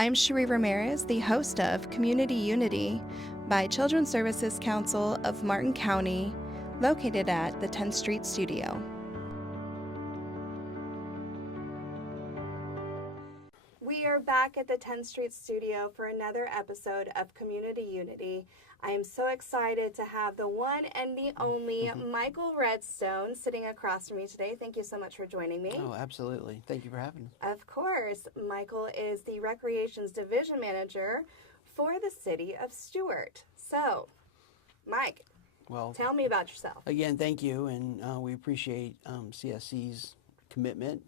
I'm Cheree Ramirez, the host of Community Unity by Children's Services Council of Martin County, located at the 10th Street Studio. We are back at the 10th Street Studio for another episode of Community Unity. I am so excited to have the one and the only Michael Redstone sitting across from me today. Thank you so much for joining me. Oh, absolutely. Thank you for having us. Of course. Michael is the Recreations Division Manager for the City of Stuart. So, Mike, tell me about yourself. Again, thank you, and we appreciate CSC's commitment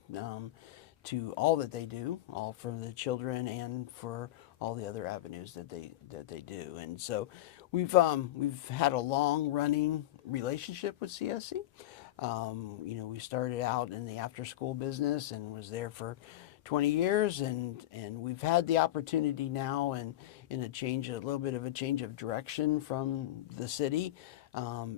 to all that they do, all for the children and for all the other avenues that they do. And so we've had a long running relationship with CSC. We started out in the after school business and was there for 20 years, and we've had the opportunity now and in a little bit of a change of direction from the city,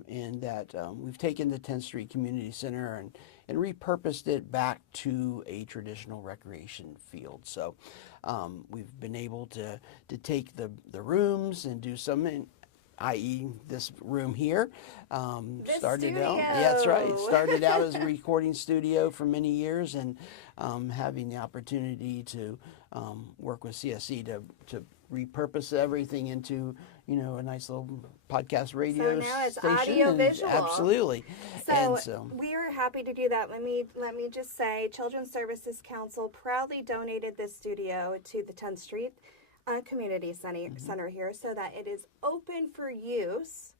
in that we've taken the 10th Street Community Center and repurposed it back to a traditional recreation field. So we've been able to take the rooms and do some, i.e. this room here. Started out as a recording studio for many years, and having the opportunity to work with CSC to repurpose everything into a nice little podcast radio station. So now it's audio visual. Absolutely. So we are happy to do that. Let me just say, Children's Services Council proudly donated this studio to the 10th Street Community Center here, so that it is open for use.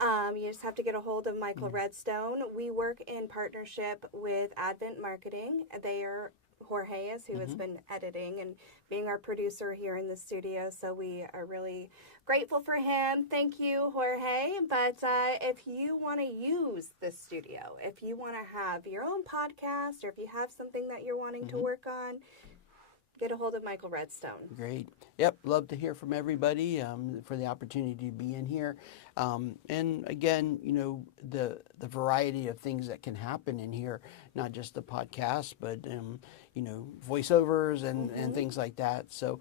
You just have to get a hold of Michael Redstone. We work in partnership with Advent Marketing. They are Jorge, who has been editing and being our producer here in the studio, so we are really grateful for him. Thank you, Jorge. But if you want to use this studio, if you want to have your own podcast, or if you have something that you're wanting to work on, get a hold of Michael Redstone. Great. Yep. Love to hear from everybody, for the opportunity to be in here. And again, the variety of things that can happen in here, not just the podcast, but, voiceovers and things like that. So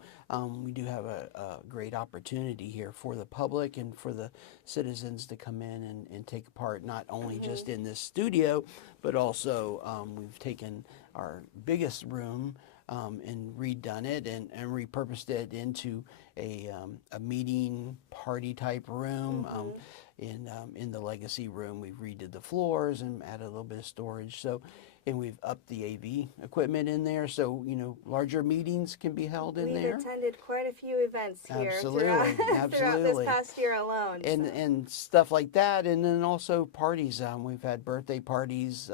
we do have a great opportunity here for the public and for the citizens to come in and take part, not only just in this studio, but also we've taken our biggest room and redone it and repurposed it into a meeting party type room. In the legacy room, we've redid the floors and added a little bit of storage. So, and we've upped the AV equipment in there, so larger meetings can be held in there. We've attended quite a few events here Absolutely. throughout this past year alone. And stuff like that, and then also parties. We've had birthday parties,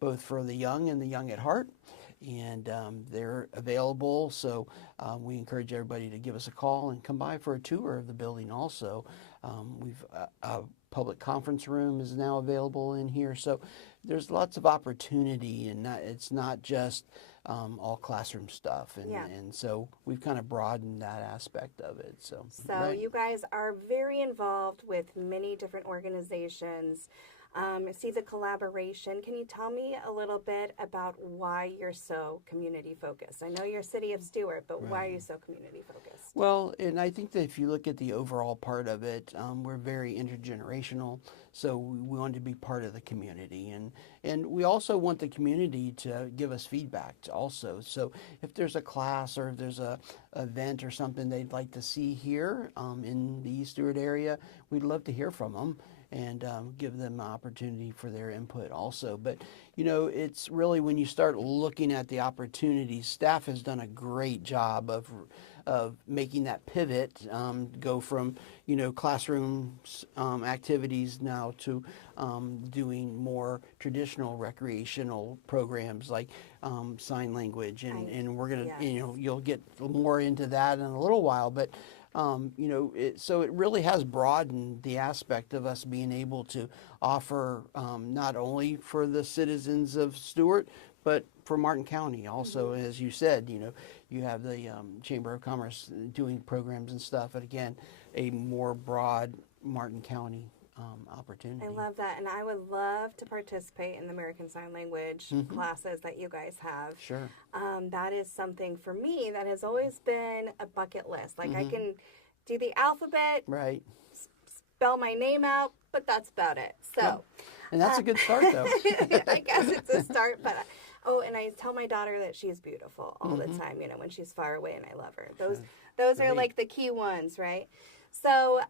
both for the young and the young at heart. And they're available, so we encourage everybody to give us a call and come by for a tour of the building also. We've a public conference room is now available in here, so there's lots of opportunity, and it's not just all classroom stuff, and so we've kind of broadened that aspect of it. So right. You guys are very involved with many different organizations. See the collaboration. Can you tell me a little bit about why you're so community focused? I know you're City of Stuart, but why are you so community focused? Well, and I think that if you look at the overall part of it, we're very intergenerational, so we want to be part of the community, and we also want the community to give us feedback also. So if there's a class or if there's a event or something they'd like to see here in the East Stuart area, we'd love to hear from them and give them an opportunity for their input also. But, it's really when you start looking at the opportunities, staff has done a great job of making that pivot, go from, classroom activities now to doing more traditional recreational programs like sign language. And we're going to, you'll get more into that in a little while, but so it really has broadened the aspect of us being able to offer not only for the citizens of Stuart, but for Martin County also. As you said, you have the Chamber of Commerce doing programs and stuff, and again, a more broad Martin County opportunity. I love that, and I would love to participate in the American Sign Language classes that you guys have. Sure. That is something for me that has always been a bucket list. Like I can do the alphabet, Right. spell my name out, but that's about it. So, and that's a good start, though. I guess it's a start, but and I tell my daughter that she's beautiful all the time. You know, when she's far away, and I love her. Those are like the key ones, right? So,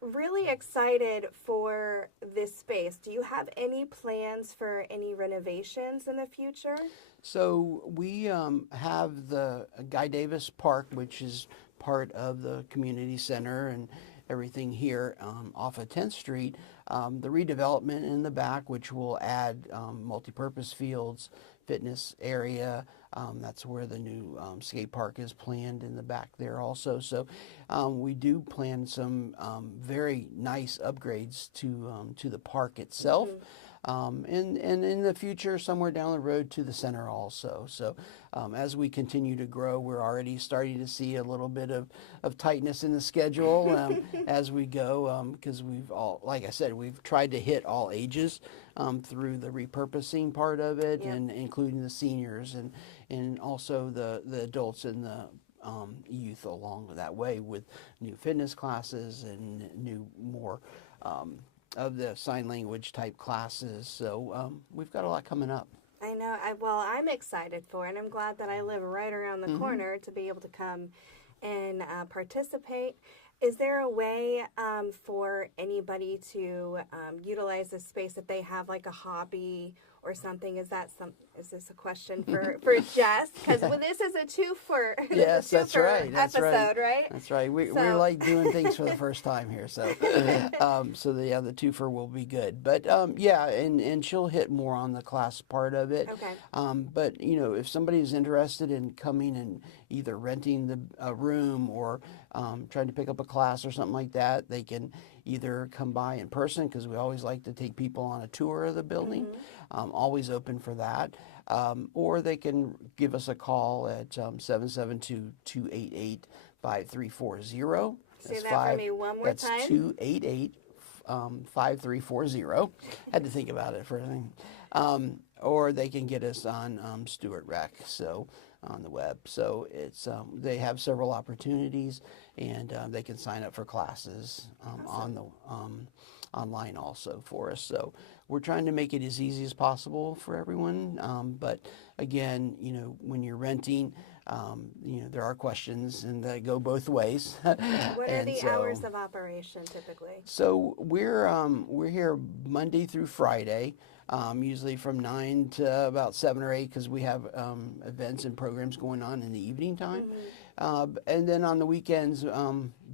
really excited for this space. Do you have any plans for any renovations in the future? So we have the Guy Davis Park, which is part of the community center and everything here off of 10th Street. The redevelopment in the back, which will add multipurpose fields, fitness area. That's where the new skate park is planned in the back there also. So we do plan some very nice upgrades to the park itself. And in the future, somewhere down the road to the center also. So as we continue to grow, we're already starting to see a little bit of tightness in the schedule as we go, because like I said, we've tried to hit all ages through the repurposing part of it, and including the seniors and also the adults and the youth along that way with new fitness classes and new more of the sign language type classes. So we've got a lot coming up. I know. I'm excited for it, and I'm glad that I live right around the corner to be able to come and participate. Is there a way for anybody to utilize this space if they have like a hobby or something? Is this a question for Jess? Because this is a two-for yes, that's right. Episode, right? That's right. We like doing things for the first time here, so the twofer will be good. But and she'll hit more on the class part of it. Okay. But if somebody is interested in coming and either renting a room or trying to pick up a class or something like that, they can either come by in person, because we always like to take people on a tour of the building. Always open for that. Or they can give us a call at 772-288-5340. Say that for me one more time. That's 288-5340. Had to think about it for a thing. Or they can get us on Stuart Rec, so on the web. So it's they have several opportunities, and they can sign up for classes on the online also for us. So we're trying to make it as easy as possible for everyone. But again, when you're renting, there are questions, and they go both ways. What are the hours of operation typically? So we're here Monday through Friday. Usually from 9 to about 7 or 8, because we have events and programs going on in the evening time. And then on the weekends,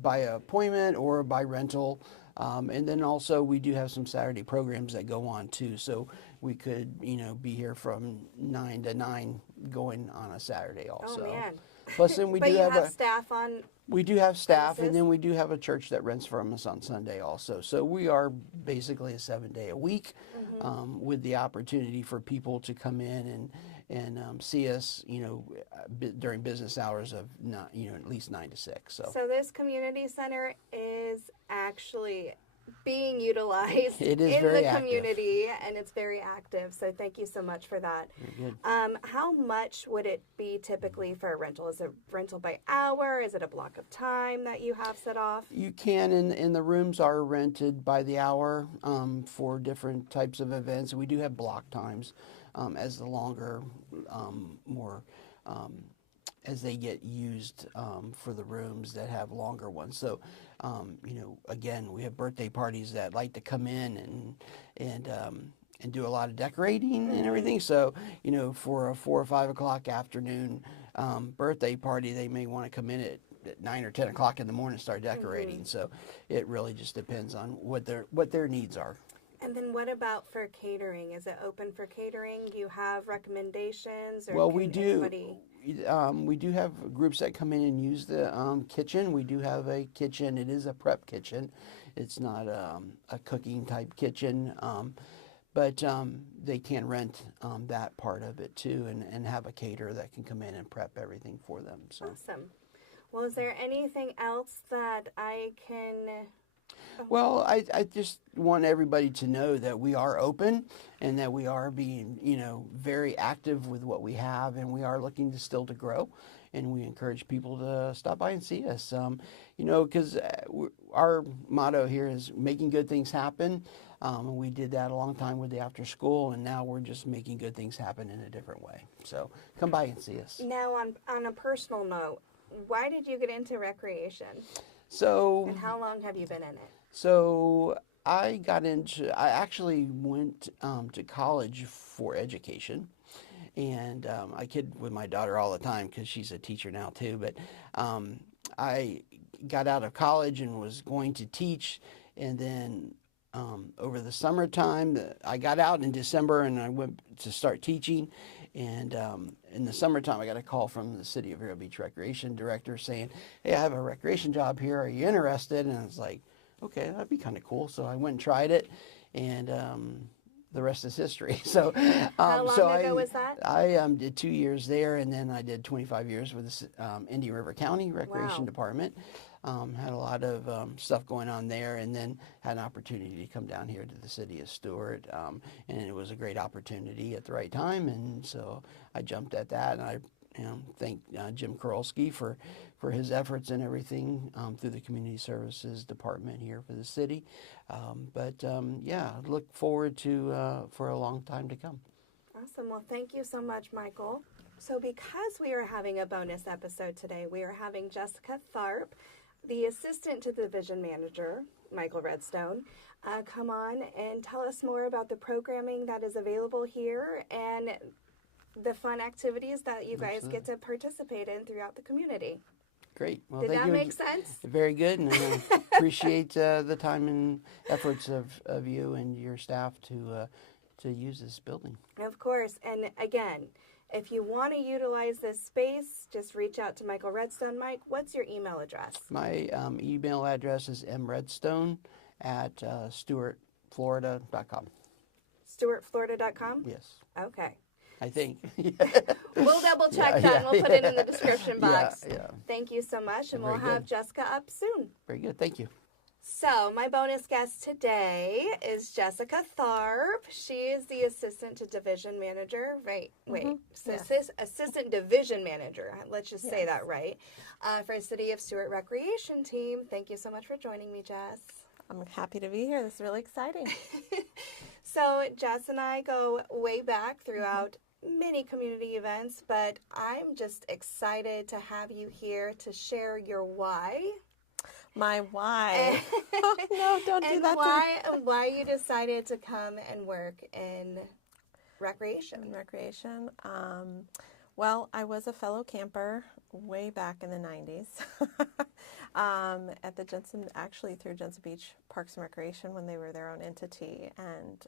by appointment or by rental. And then also we do have some Saturday programs that go on too. So we could, be here from 9 to 9 going on a Saturday also. Oh, man. Plus then we do have staff on. We do have staff, premises? and then we do have a church that rents from us on Sunday also. So we are basically a 7-day a week, with the opportunity for people to come in and see us, during business hours of at least 9 to 6. So this community center is actually being utilized it is in very the active. Community, and it's very active. So thank you so much for that. Very good. How much would it be typically for a rental? Is it rental by hour? Is it a block of time that you have set off? You can, and the rooms are rented by the hour for different types of events. We do have block times as the longer, more as they get used for the rooms that have longer ones. So, again, we have birthday parties that like to come in and do a lot of decorating and everything. So, for a 4 or 5 o'clock afternoon birthday party, they may want to come in at 9 or 10 o'clock in the morning and start decorating. So it really just depends on what their needs are. And then what about for catering? Is it open for catering? Do you have recommendations? Or Well, we do. We do have groups that come in and use the kitchen. We do have a kitchen. It is a prep kitchen. It's not a cooking type kitchen, but they can rent that part of it too, and have a caterer that can come in and prep everything for them. So. Awesome. Well, is there anything else that I can Well, I just want everybody to know that we are open and that we are being, very active with what we have, and we are looking to still to grow. And we encourage people to stop by and see us, because our motto here is making good things happen. And we did that a long time with the after school, and now we're just making good things happen in a different way. So come by and see us. Now, on a personal note, why did you get into recreation? So, And how long have you been in it? So I actually went to college for education, and I kid with my daughter all the time because she's a teacher now too, but I got out of college and was going to teach, and then over the summertime, I got out in December and I went to start teaching, and in the summertime I got a call from the City of Vero Beach Recreation Director saying, hey, I have a recreation job here, are you interested? And I was like, okay, that'd be kind of cool. So I went and tried it, and the rest is history. So, how long ago was that? I did 2 years there, and then I did 25 years with the Indian River County Recreation Department. Had a lot of stuff going on there, and then had an opportunity to come down here to the City of Stuart, and it was a great opportunity at the right time, and so I jumped at that, and I thank Jim Korolski for his efforts and everything through the Community Services Department here for the city. Look forward to for a long time to come. Awesome. Well, thank you so much, Michael. So because we are having a bonus episode today, we are having Jessica Tharp, the assistant to the division manager, Michael Redstone, come on and tell us more about the programming that is available here and the fun activities that you guys get to participate in throughout the community. Great. Well, Did thank that you. make sense? Very good, and I appreciate the time and efforts of you and your staff to use this building. Of course. And again, if you want to utilize this space, just reach out to Michael Redstone. Mike, what's your email address? My email address is mredstone at stuartflorida.com. stuartflorida.com? Yes. Okay. I think. We'll double check that and we'll put it in the description box. Yeah. Thank you so much, and Very we'll have good. Jessica up soon. Very good. Thank you. So my bonus guest today is Jessica Tharp. She is the assistant to division manager. Assistant division manager. Let's just say that right. For City of Stuart Recreation team. Thank you so much for joining me, Jess. I'm happy to be here. This is really exciting. So Jess and I go way back throughout many community events, but I'm just excited to have you here to share your why. My why? No, don't do that. Why you decided to come and work in recreation. Well, I was a fellow camper way back in the 90s at the through Jensen Beach Parks and Recreation when they were their own entity. And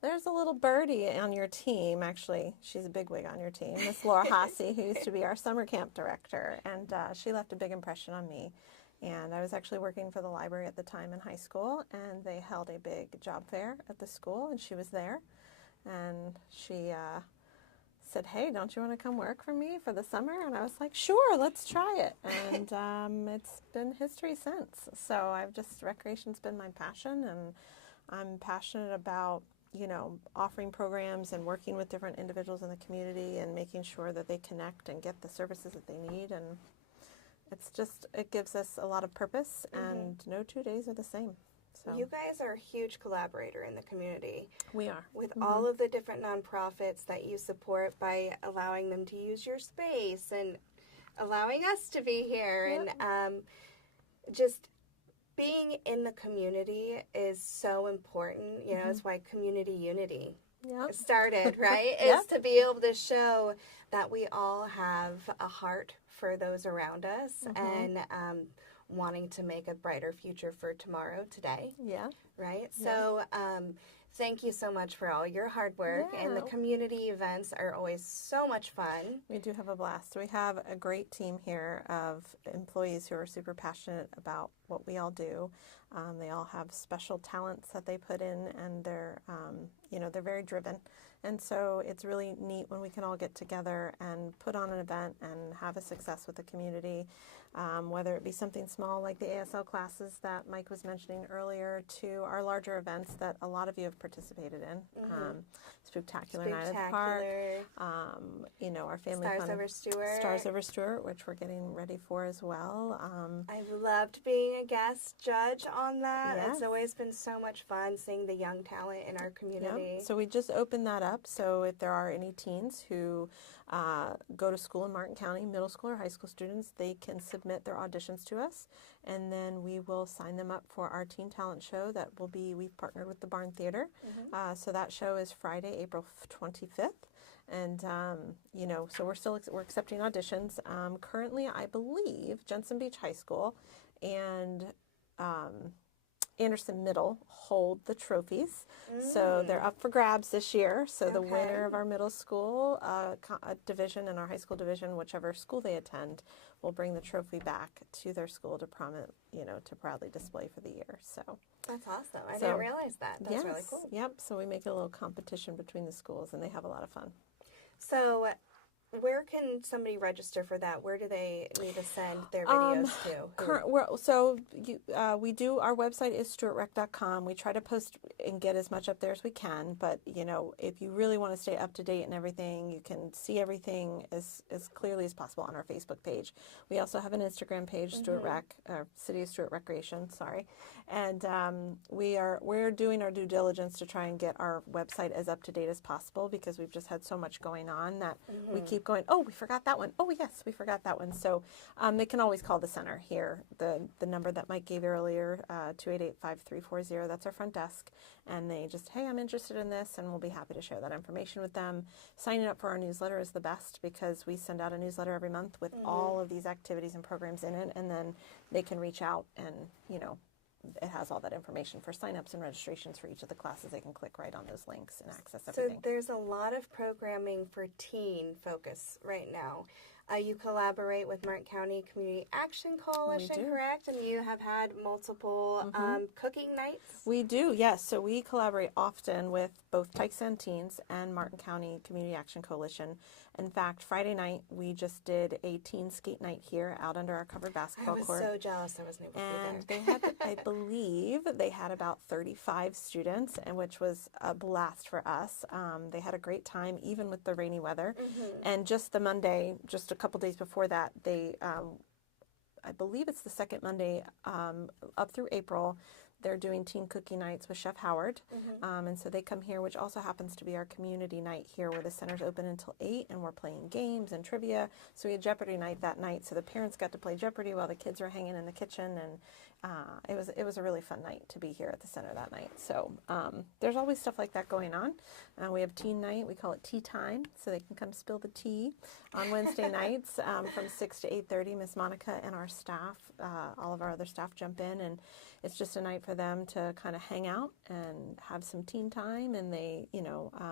there's a little birdie on your team, actually, she's a bigwig on your team, Miss Laura Hasse, who used to be our summer camp director, and she left a big impression on me. And I was actually working for the library at the time in high school, and they held a big job fair at the school, and she was there. And she said, hey, don't you want to come work for me for the summer? And I was like, sure, let's try it. And it's been history since. So recreation's been my passion, and I'm passionate about offering programs and working with different individuals in the community and making sure that they connect and get the services that they need. And it gives us a lot of purpose, and no 2 days are the same. So you guys are a huge collaborator in the community. We are. With all of the different nonprofits that you support by allowing them to use your space and allowing us to be here. Yep. And just being in the community is so important. It's why community unity started, right? Is to be able to show that we all have a heart for those around us and wanting to make a brighter future for tomorrow, today. Yeah. Right? Yeah. So thank you so much for all your hard work. Yeah. And the community events are always so much fun. We do have a blast. We have a great team here of employees who are super passionate about what we all do. They all have special talents that they put in, and they're they're very driven. And so it's really neat when we can all get together and put on an event and have a success with the community, whether it be something small like the ASL classes that Mike was mentioning earlier to our larger events that a lot of you have participated in. Spectacular Night at the Park, our family Stars fun, Over Stuart. Stars Over Stuart, which we're getting ready for as well. I loved being a guest judge on that. Yes. It's always been so much fun seeing the young talent in our community. Yep. So we just opened that up. So if there are any teens who go to school in Martin County, middle school or high school students, they can submit their auditions to us, and then we will sign them up for our teen talent show. That will be, we've partnered with the Barn Theater. So that show is Friday, April 25th. And, so we're accepting auditions. Currently, I believe Jensen Beach High School and Anderson Middle hold the trophies. So they're up for grabs this year. So the winner of our middle school division and our high school division, whichever school they attend, will bring the trophy back to their school to proudly display for the year. So that's awesome. I didn't realize that. That's really cool. Yep. So we make a little competition between the schools, and they have a lot of fun. So where can somebody register for that? Where do they need to send their videos to? We do, our website is stuartrec.com. We try to post and get as much up there as we can, but, if you really want to stay up to date and everything, you can see everything as clearly as possible on our Facebook page. We also have an Instagram page, Stuart Rec, City of Stuart Recreation, sorry. And we're doing our due diligence to try and get our website as up to date as possible, because we've just had so much going on that we keep going, oh, we forgot that one. Oh, yes, we forgot that one. So they can always call the center here. The number that Mike gave earlier, 288-5340, that's our front desk. And they just, hey, I'm interested in this, and we'll be happy to share that information with them. Signing up for our newsletter is the best, because we send out a newsletter every month with all of these activities and programs in it, and then they can reach out and, it has all that information for signups and registrations for each of the classes. They can click right on those links and access everything. So there's a lot of programming for teen focus right now. You collaborate with Martin County Community Action Coalition, correct? And you have had multiple cooking nights? We do, yes. So we collaborate often with both Tyson Teens and Martin County Community Action Coalition. In fact, Friday night, we just did a teen skate night here out under our covered basketball court. I was so jealous I wasn't able to be there. And they had, I believe, they had about 35 students, and which was a blast for us. They had a great time, even with the rainy weather. And just the Monday, just a couple days before that, they, I believe it's the second Monday up through April, they're doing teen cookie nights with Chef Howard. And so they come here, which also happens to be our community night here, where the center's open until 8, and we're playing games and trivia. So we had Jeopardy night that night, so the parents got to play Jeopardy while the kids were hanging in the kitchen, and it was a really fun night to be here at the center that night. So there's always stuff like that going on. We have teen night, we call it tea time, so they can come spill the tea on Wednesday nights from 6 to 8:30. Miss Monica and our staff, all of our other staff jump in, and it's just a night for them to kind of hang out and have some teen time. And they,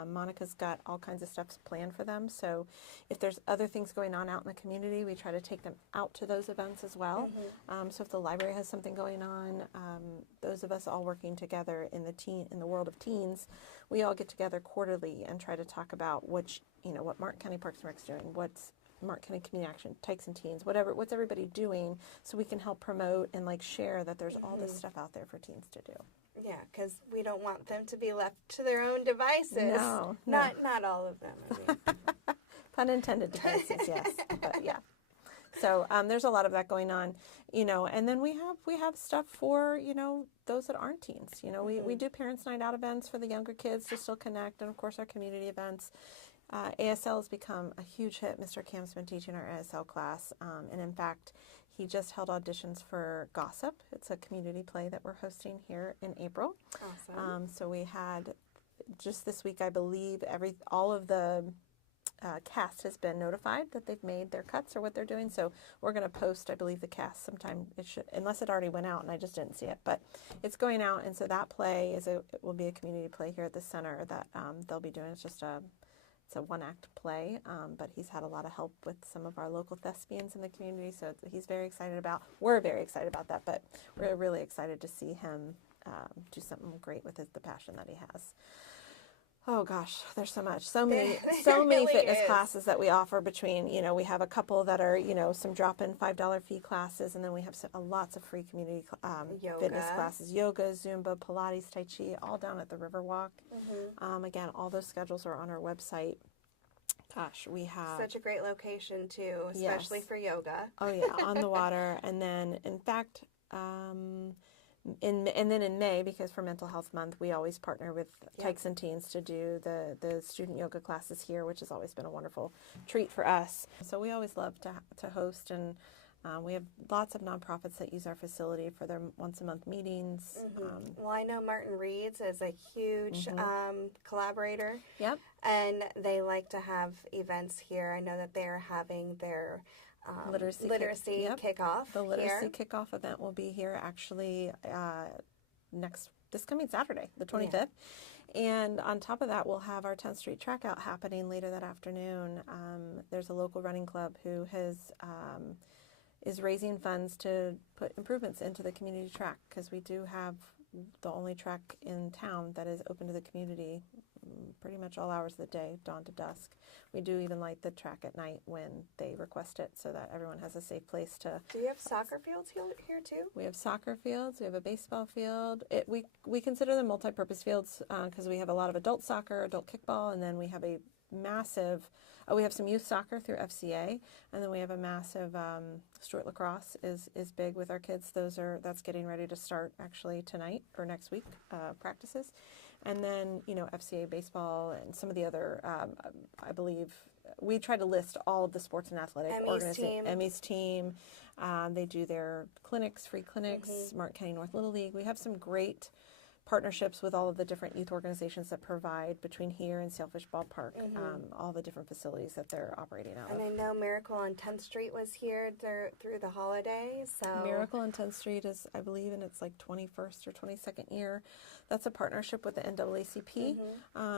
Monica's got all kinds of stuff planned for them. So if there's other things going on out in the community, we try to take them out to those events as well. So if the library has something going on, those of us all working together in the world of teens, we all get together quarterly and try to talk about what Martin County Parks and Rec's doing, what's Martin County Community Action, Tykes and Teens, what's everybody doing, so we can help promote and share that there's all this stuff out there for teens to do. Yeah, because we don't want them to be left to their own devices. No. Not all of them. I mean. Pun intended devices, yes. But yeah. So there's a lot of that going on, and then we have stuff for, those that aren't teens. We do Parents' Night Out events for the younger kids to still connect, and of course our community events. ASL has become a huge hit. Mr. Cam's been teaching our ASL class, and in fact, he just held auditions for Gossip. It's a community play that we're hosting here in April. Awesome. So we had, just this week, I believe, all of the cast has been notified that they've made their cuts or what they're doing. So we're going to post, I believe, the cast sometime. It should, unless it already went out and I just didn't see it, but it's going out. And so that play it will be a community play here at the center that they'll be doing. It's a one-act play, but he's had a lot of help with some of our local thespians in the community, so we're very excited about that, but we're really excited to see him do something great with the passion that he has. Oh gosh, there's so much. So many There really fitness is. classes that we offer between, we have a couple that are, some drop-in $5 fee classes, and then we have lots of free community fitness classes, yoga, Zumba, Pilates, Tai Chi, all down at the Riverwalk. Again, all those schedules are on our website. Gosh, we have Such a great location too, especially for yoga. Oh yeah, on the water. And then, in fact, and then in May, because for Mental Health Month, we always partner with Tykes and Teens to do the student yoga classes here, which has always been a wonderful treat for us. So we always love to host, and we have lots of nonprofits that use our facility for their once-a-month meetings. Well, I know Martin Reed's is a huge collaborator. Yep. And they like to have events here. I know that they're having their literacy kickoff. The literacy here. kickoff event will be here actually this coming Saturday, the 25th. And on top of that, we'll have our 10th Street track out happening later that afternoon. There's a local running club who is raising funds to put improvements into the community track, because we do have the only track in town that is open to the community pretty much all hours of the day, dawn to dusk. We do even light the track at night when they request it, so that everyone has a safe place to. Do you have soccer fields here too? We have soccer fields. We have a baseball field. We consider them multi-purpose fields because we have a lot of adult soccer, adult kickball, and then we have a massive. We have some youth soccer through FCA, and then we have a massive Stuart lacrosse is big with our kids. That's getting ready to start actually tonight or next week practices. And then, FCA baseball and some of the other, I believe, we try to list all of the sports and athletic organizations. Emmy's team. They do their clinics, free clinics, Martin County North Little League. We have some great partnerships with all of the different youth organizations that provide between here and Sailfish Ballpark, all the different facilities that they're operating out of. And I know Miracle on 10th Street was here through the holidays. So Miracle on 10th Street is, I believe, in its 21st or 22nd year. That's a partnership with the NAACP.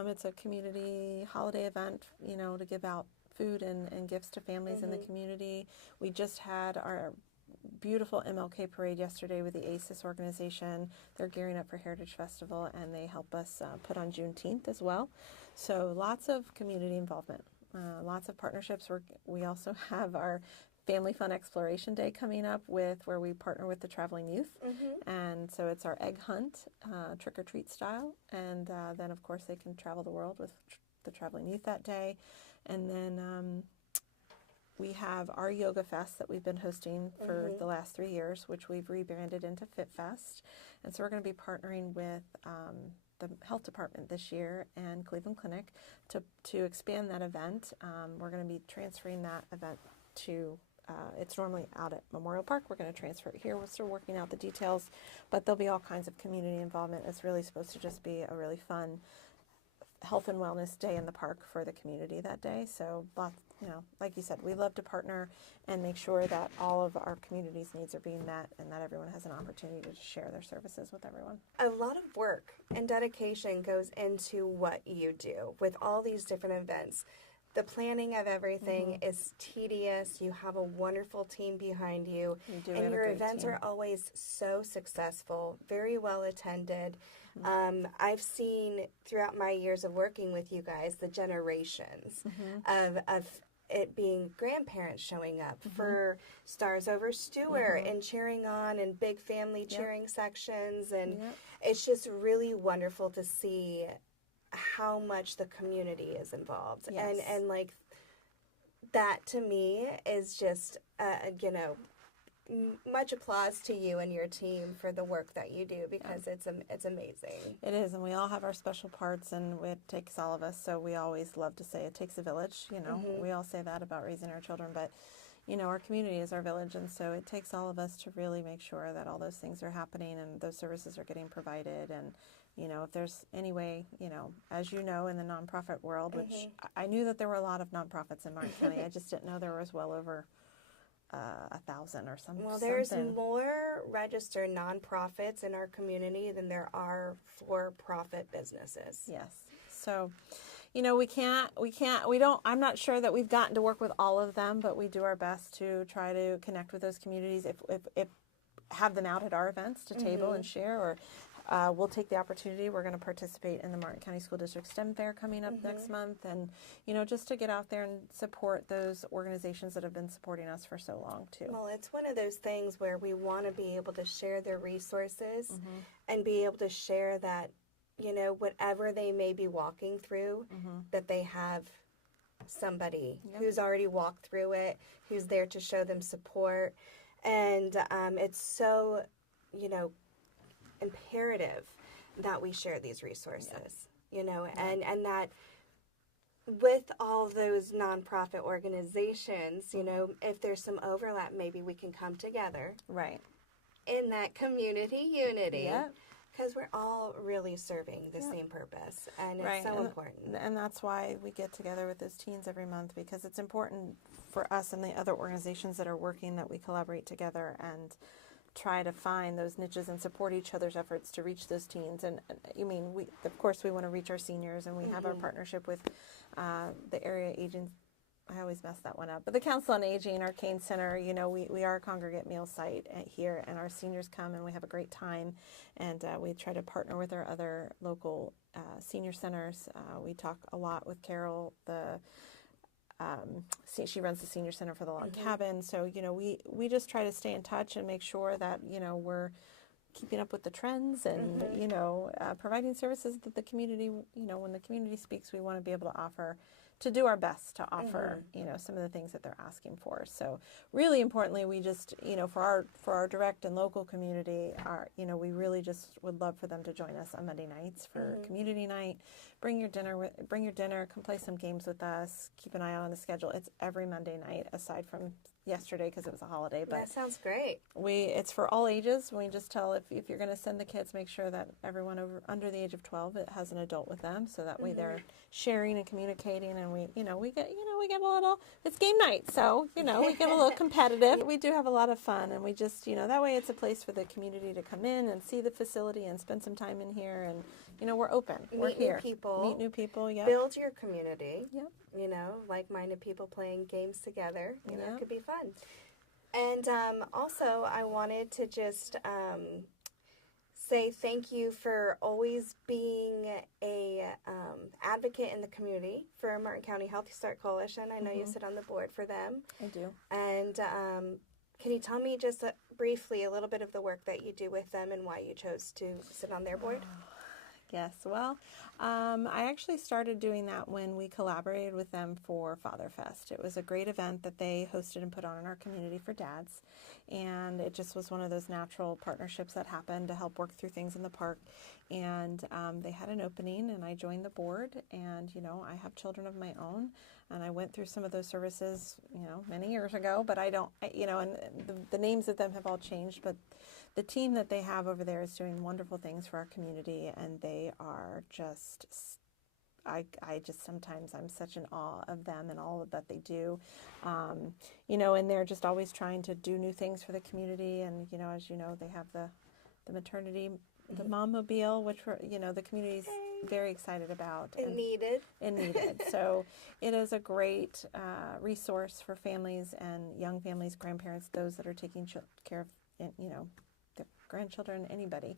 It's a community holiday event, to give out food and gifts to families in the community. We just had our beautiful MLK parade yesterday with the ACES organization. They're gearing up for Heritage Festival, and they help us put on Juneteenth as well. So lots of community involvement, lots of partnerships. We also have our Family Fun Exploration Day coming up where we partner with the traveling youth. And so it's our egg hunt, trick-or-treat style. And then, of course, they can travel the world with the traveling youth that day. And then we have our Yoga Fest that we've been hosting for the last 3 years, which we've rebranded into Fit Fest. And so we're going to be partnering with the health department this year and Cleveland Clinic to expand that event. We're going to be transferring that event to, it's normally out at Memorial Park. We're going to transfer it here. We're still working out the details, but there'll be all kinds of community involvement. It's really supposed to just be a really fun health and wellness day in the park for the community that day. So like you said, we love to partner and make sure that all of our community's needs are being met and that everyone has an opportunity to share their services with everyone. A lot of work and dedication goes into what you do with all these different events. The planning of everything is tedious. You have a wonderful team behind you. We do. And your events are always so successful, very well attended. I've seen throughout my years of working with you guys the generations of it being grandparents showing up for Stars Over Stuart and cheering on and big family cheering sections. And it's just really wonderful to see how much the community is involved. And like that to me is just, much applause to you and your team for the work that you do, because it's amazing. It is, and we all have our special parts, and it takes all of us. So we always love to say it takes a village. We all say that about raising our children, but our community is our village, and so it takes all of us to really make sure that all those things are happening and those services are getting provided. And if there's any way, as you know, in the nonprofit world, which I knew that there were a lot of nonprofits in Martin County, I just didn't know there was well over 1,000 or something. Well, there's more registered nonprofits in our community than there are for-profit businesses. Yes. So, I'm not sure that we've gotten to work with all of them, but we do our best to try to connect with those communities. If have them out at our events to table and share, or we'll take the opportunity. We're going to participate in the Martin County School District STEM Fair coming up next month, and just to get out there and support those organizations that have been supporting us for so long too. Well, it's one of those things where we want to be able to share their resources and be able to share that, whatever they may be walking through, that they have somebody who's already walked through it, who's there to show them support. And it's so, imperative that we share these resources, and that with all those nonprofit organizations, if there's some overlap, maybe we can come together. Right. In that community unity. Yep. Because we're all really serving the same purpose, and it's so important. And that's why we get together with those teens every month, because it's important for us and the other organizations that are working that we collaborate together and try to find those niches and support each other's efforts to reach those teens. And we of course we want to reach our seniors, and we have our partnership with the area agents. I always mess that one up. But the Council on Aging, our Kane Center, we are a congregate meal site here, and our seniors come and we have a great time. And we try to partner with our other local senior centers. We talk a lot with Carol, she runs the senior center for the log cabin. So, we just try to stay in touch and make sure that, we're keeping up with the trends and, providing services that the community, when the community speaks, we want to be able to do our best to offer, some of the things that they're asking for. So really importantly, we just, for our direct and local community, we really just would love for them to join us on Monday nights for community night. Bring your dinner, come play some games with us. Keep an eye out on the schedule. It's every Monday night, aside from yesterday because it was a holiday. But that sounds great. It's for all ages. We just tell if you're going to send the kids, make sure that everyone under the age of 12 has an adult with them, so that way they're sharing and communicating. And we get a little. It's game night, so we get a little competitive. We do have a lot of fun, and we just that way it's a place for the community to come in and see the facility and spend some time in here. And we're open. We're here. Meet new people. Yeah. Build your community. Yep. Like-minded people playing games together. It could be fun. And also, I wanted to just say thank you for always being a advocate in the community for Martin County Healthy Start Coalition. I know you sit on the board for them. I do. And can you tell me just briefly a little bit of the work that you do with them and why you chose to sit on their board? Yes, well, I actually started doing that when we collaborated with them for Father Fest. It was a great event that they hosted and put on in our community for dads, and it just was one of those natural partnerships that happened to help work through things in the park. And they had an opening, and I joined the board, and I have children of my own, and I went through some of those services many years ago, but I don't and the names of them have all changed, but the team that they have over there is doing wonderful things for our community, and they are just, I just sometimes I'm such in awe of them and all that they do, and they're just always trying to do new things for the community. And as they have the maternity, the mom-mobile, which the community's very excited about. And needed. So it is a great resource for families and young families, grandparents, those that are taking care of their grandchildren, anybody.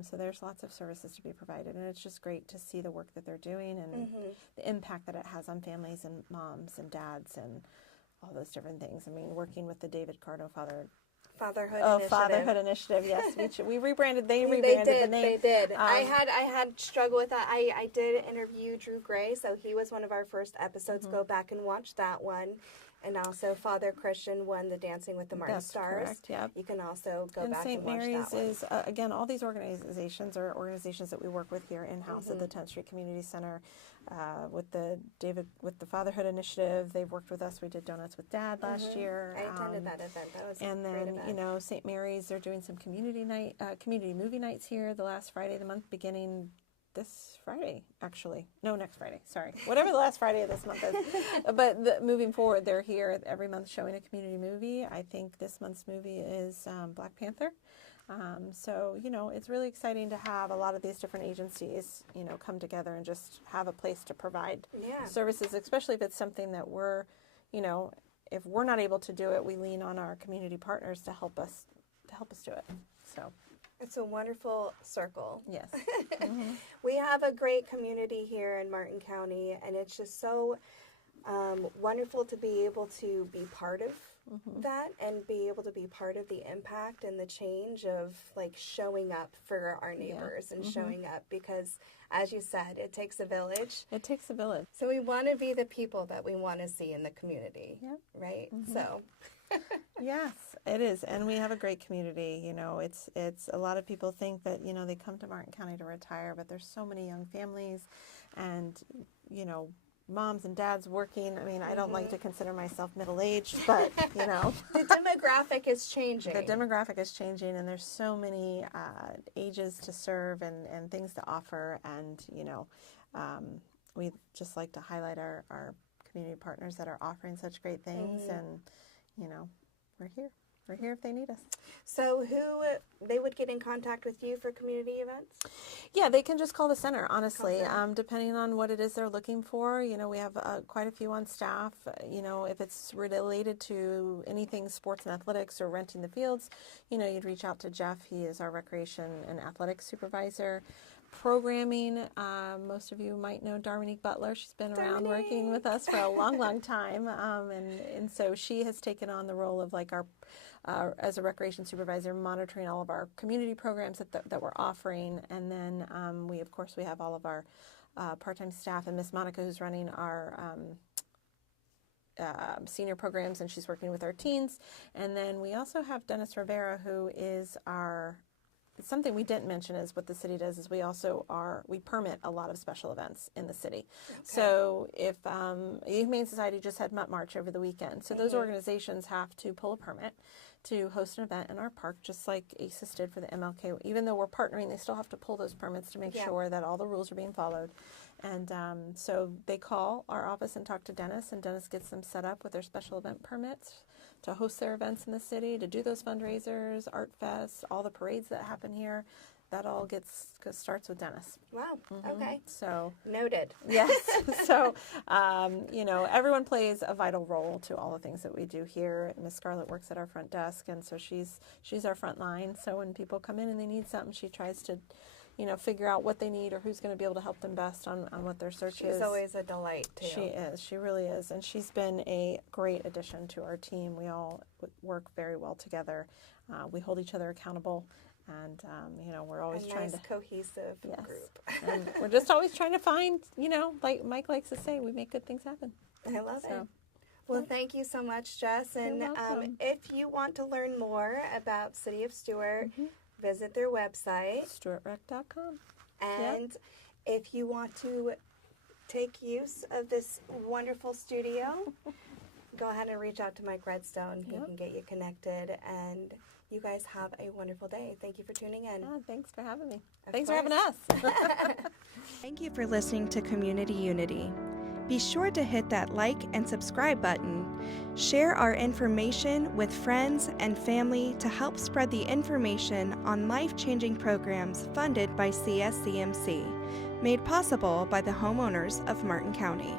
So there's lots of services to be provided, and it's just great to see the work that they're doing and the impact that it has on families and moms and dads and all those different things. I mean, working with the David Cardo Fatherhood Initiative. Yes, we rebranded. They rebranded the name. They did. I had struggled with that. I did interview Drew Gray, so he was one of our first episodes. Go back and watch that one. And also, Father Christian won the Dancing with the Martin Stars. Correct, yep. You can also go back St. and watch Mary's that one. is, again, all these organizations are organizations that we work with here in-house at the 10th Street Community Center. With the Fatherhood Initiative, they've worked with us. We did Donuts with Dad last year. I attended that event. That was and a great then, event. St. Mary's, they're doing some community movie nights here the last Friday of the month, beginning this Friday, actually. No, next Friday. Sorry. Whatever the last Friday of this month is. But moving forward, they're here every month showing a community movie. I think this month's movie is Black Panther. So, it's really exciting to have a lot of these different agencies, come together and just have a place to provide services, especially if it's something that we're, if we're not able to do it, we lean on our community partners to help us do it. So. It's a wonderful circle. Yes. We have a great community here in Martin County, and it's just so wonderful to be able to be part of that and be able to be part of the impact and the change of like showing up for our neighbors and showing up because, as you said, it takes a village. It takes a village. So we want to be the people that we want to see in the community, right? So. Yes, it is, and we have a great community. You know, it's a lot of people think that, you know, they come to Martin County to retire, but there's so many young families, and, you know, moms and dads working. I mean, I don't like to consider myself middle-aged, but, you know. The demographic is changing. The demographic is changing, and there's so many ages to serve and things to offer, and, you know, we just like to highlight our community partners that are offering such great things, and, you know, we're here. We're here if they need us. So they would get in contact with you for community events? Yeah, they can just call the center, honestly, depending on what it is they're looking for. You know, we have quite a few on staff. You know, if it's related to anything sports and athletics or renting the fields, you know, you'd reach out to Jeff. He is our recreation and athletics supervisor. Programming, most of you might know Darminique Butler. She's been around working with us for a long, long time, and so she has taken on the role of like our as a recreation supervisor, monitoring all of our community programs that we're offering, and then we have all of our part-time staff, and Miss Monica, who's running our senior programs, and she's working with our teens, and then we also have Dennis Rivera, who is our. Something we didn't mention is what the city does is we permit a lot of special events in the city. Okay. So if Humane Society just had Mutt March over the weekend, so those organizations have to pull a permit to host an event in our park, just like ACES did for the MLK. Even though we're partnering, they still have to pull those permits to make sure that all the rules are being followed. And so they call our office and talk to Dennis, and Dennis gets them set up with their special event permits to host their events in the city, to do those fundraisers, art fests, all the parades that happen here. That all starts with Dennis. Wow. Okay. So noted. Yes. So you know, everyone plays a vital role to all the things that we do here. Miss Scarlett works at our front desk, and so she's our front line. So when people come in and they need something, she tries to, you know, figure out what they need or who's going to be able to help them best on what their search is. She's always a delight, too. She is. She really is. And she's been a great addition to our team. We all work very well together. We hold each other accountable. And, you know, we're always trying to... cohesive group. And we're just always trying to find, you know, like Mike likes to say, we make good things happen. I love it. Well, thank you so much, Jess. And if you want to learn more about City of Stuart, visit their website. stuartrec.com. And if you want to take use of this wonderful studio, go ahead and reach out to Mike Redstone. He can get you connected. And you guys have a wonderful day. Thank you for tuning in. Thanks for having me. Thanks for having us. Thank you for listening to Community Unity. Be sure to hit that like and subscribe button. Share our information with friends and family to help spread the information on life-changing programs funded by CSCMC, made possible by the homeowners of Martin County.